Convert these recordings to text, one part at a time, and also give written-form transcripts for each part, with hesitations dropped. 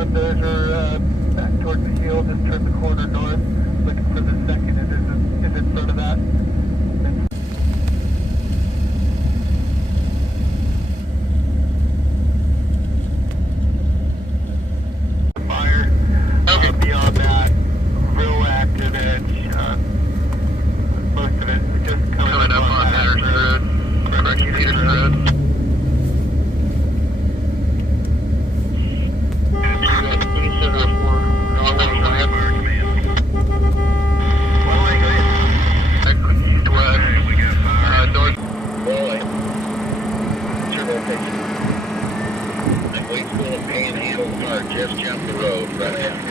one, those are back towards the hill, just turn the corner north, looking for the second, it is in front of that. Fire, beyond that, real active edge, most of it just coming up on Patterson Road, correction, Peterson Road. Just jump the road right now.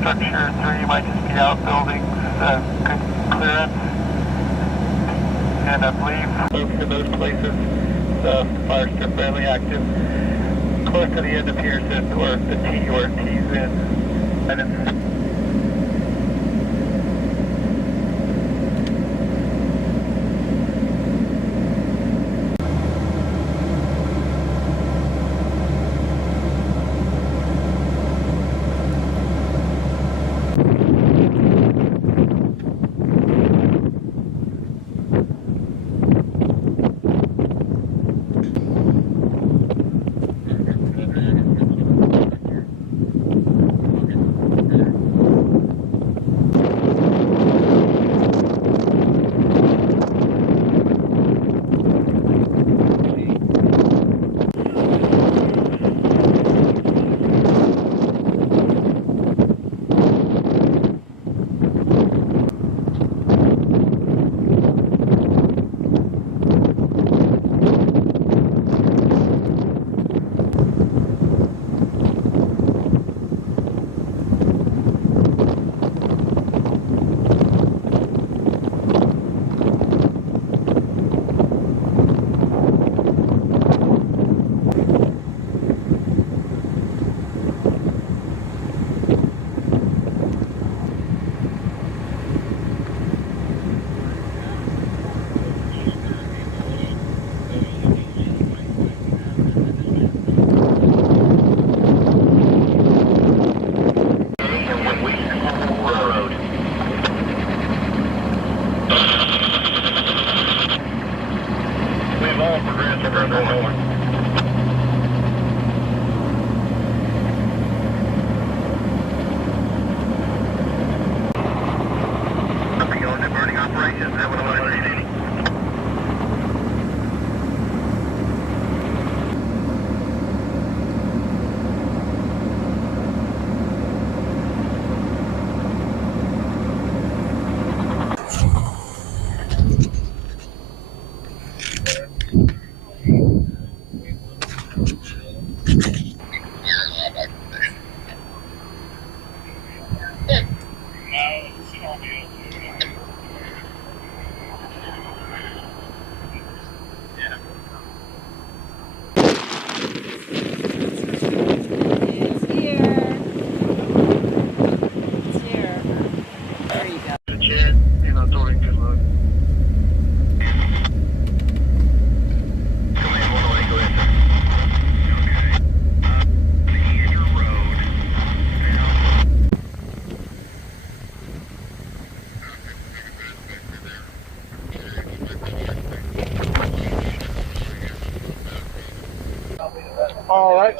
Structure 3 might just be outbuildings, good clearance, and I believe both of those places the fire's still fairly active. Close to the end of Pearson, or the T where T's in, and it's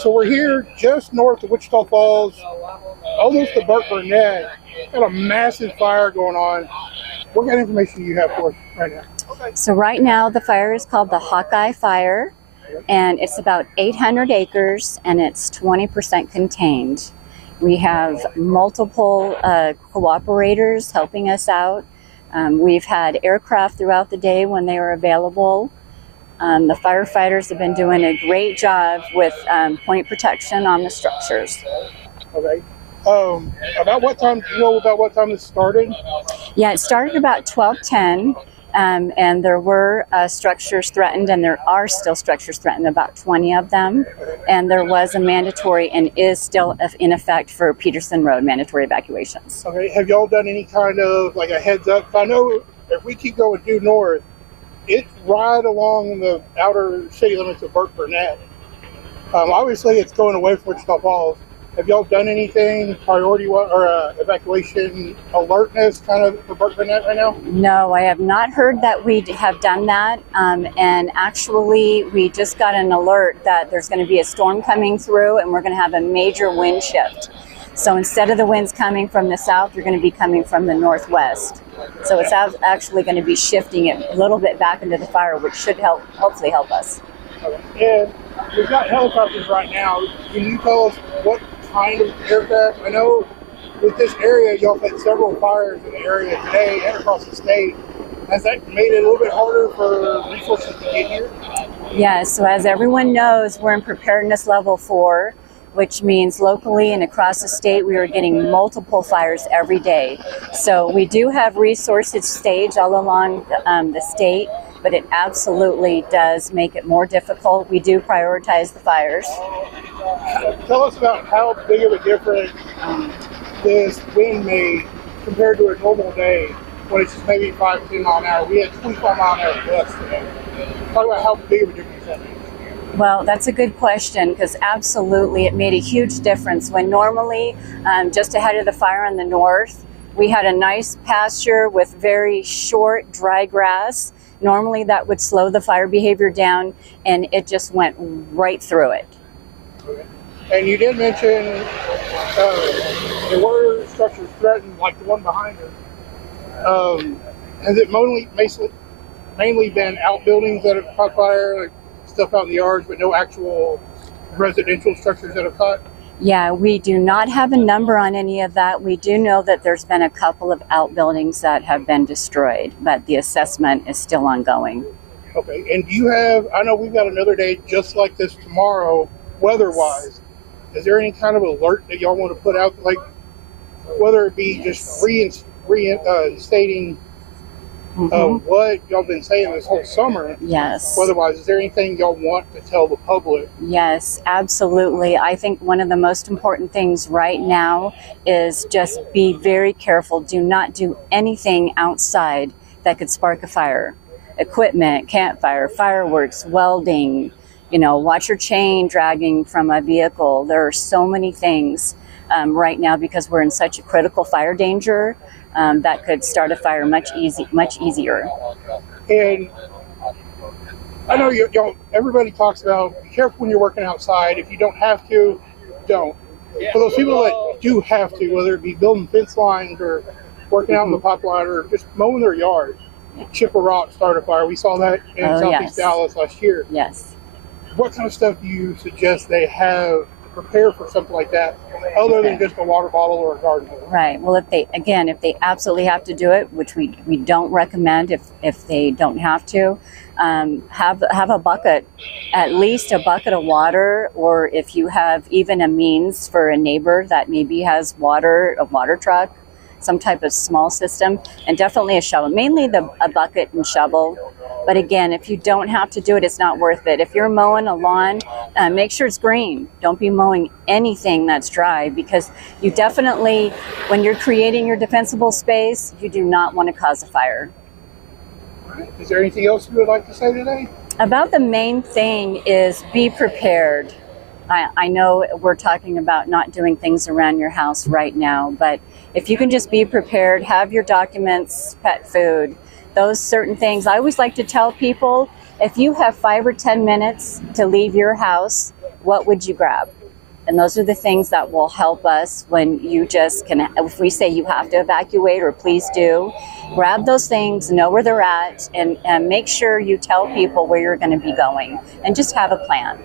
So we're here just north of Wichita Falls, almost to Burt Burnett. Got a massive fire going on. What kind of information do you have for us right now? So right now the fire is called the Hawkeye Fire, and it's about 800 acres and it's 20% contained. We have multiple cooperators helping us out. We've had aircraft throughout the day when they were available. The firefighters have been doing a great job with point protection on the structures. Okay. About what time, do you know about what time this started? Yeah, it started about 12:10, and there were structures threatened, and there are still structures threatened, about 20 of them. And there was a mandatory and is still in effect for Peterson Road mandatory evacuations. Okay. Have y'all done any kind of like a heads up? I know if we keep going due north, it's right along the outer city limits of Burt Burnett. Obviously, it's going away from Wichita Falls. Have y'all done anything priority or evacuation alertness kind of for Burt Burnett right now? No, I have not heard that we have done that. And actually, we just got an alert that there's going to be a storm coming through, and we're going to have a major wind shift. So instead of the winds coming from the south, they're going to be coming from the northwest. So it's actually going to be shifting it a little bit back into the fire, which should hopefully help us. Okay. And we've got helicopters right now. Can you tell us what kind of aircraft? I know with this area, y'all had several fires in the area today and across the state. Has that made it a little bit harder for resources to get here? Yeah, so as everyone knows, we're in preparedness level 4, which means locally and across the state, we are getting multiple fires every day. So we do have resources staged all along the state, but it absolutely does make it more difficult. We do prioritize the fires. Tell us about how big of a difference this wind made compared to a normal day when it's just maybe 5 to 10 mile an hour. We had 25 mile an hour gusts today. Talk about how big of a difference that makes. Well, that's a good question, because absolutely it made a huge difference when normally just ahead of the fire in the north, we had a nice pasture with very short, dry grass. Normally that would slow the fire behavior down, and it just went right through it. Okay. And you did mention there were structures threatened, like the one behind us. Has it mainly been outbuildings that have caught fire, like stuff out in the yards, but no actual residential structures that have caught? Yeah, we do not have a number on any of that. We do know that there's been a couple of outbuildings that have been destroyed, but the assessment is still ongoing. Okay, and do you have, I know we've got another day just like this tomorrow, weather-wise. Is there any kind of alert that y'all want to put out, like whether it be just reinstating what y'all been saying this whole summer? Yes. Weather-wise, is there anything y'all want to tell the public? Yes, absolutely. I think one of the most important things right now is just be very careful. Do not do anything outside that could spark a fire. Equipment, campfire, fireworks, welding, watch your chain dragging from a vehicle. There are so many things right now because we're in such a critical fire danger that could start a fire much easier. And I know everybody talks about be careful when you're working outside. If you don't have to, don't. For those people that do have to, whether it be building fence lines or working out in the pipeline or just mowing their yard, chip a rock, start a fire. We saw that in Southeast Dallas last year. Yes. What kind of stuff do you suggest they have to prepare for something like that, other than just a water bottle or a garden hose? Right. Well, if they absolutely have to do it, which we don't recommend if they don't have to, have a bucket, at least a bucket of water, or if you have even a means for a neighbor that maybe has water, a water truck, some type of small system, and definitely a shovel, mainly a bucket and shovel. But again, if you don't have to do it, it's not worth it. If you're mowing a lawn, make sure it's green. Don't be mowing anything that's dry, because you definitely, when you're creating your defensible space, you do not want to cause a fire. All right. Is there anything else you would like to say today? About the main thing is be prepared. I know we're talking about not doing things around your house right now, but if you can just be prepared, have your documents, pet food, those certain things. I always like to tell people, if you have 5 or 10 minutes to leave your house, what would you grab? And those are the things that will help us when you just can, if we say you have to evacuate or please do, grab those things, know where they're at, and make sure you tell people where you're going to be going and just have a plan.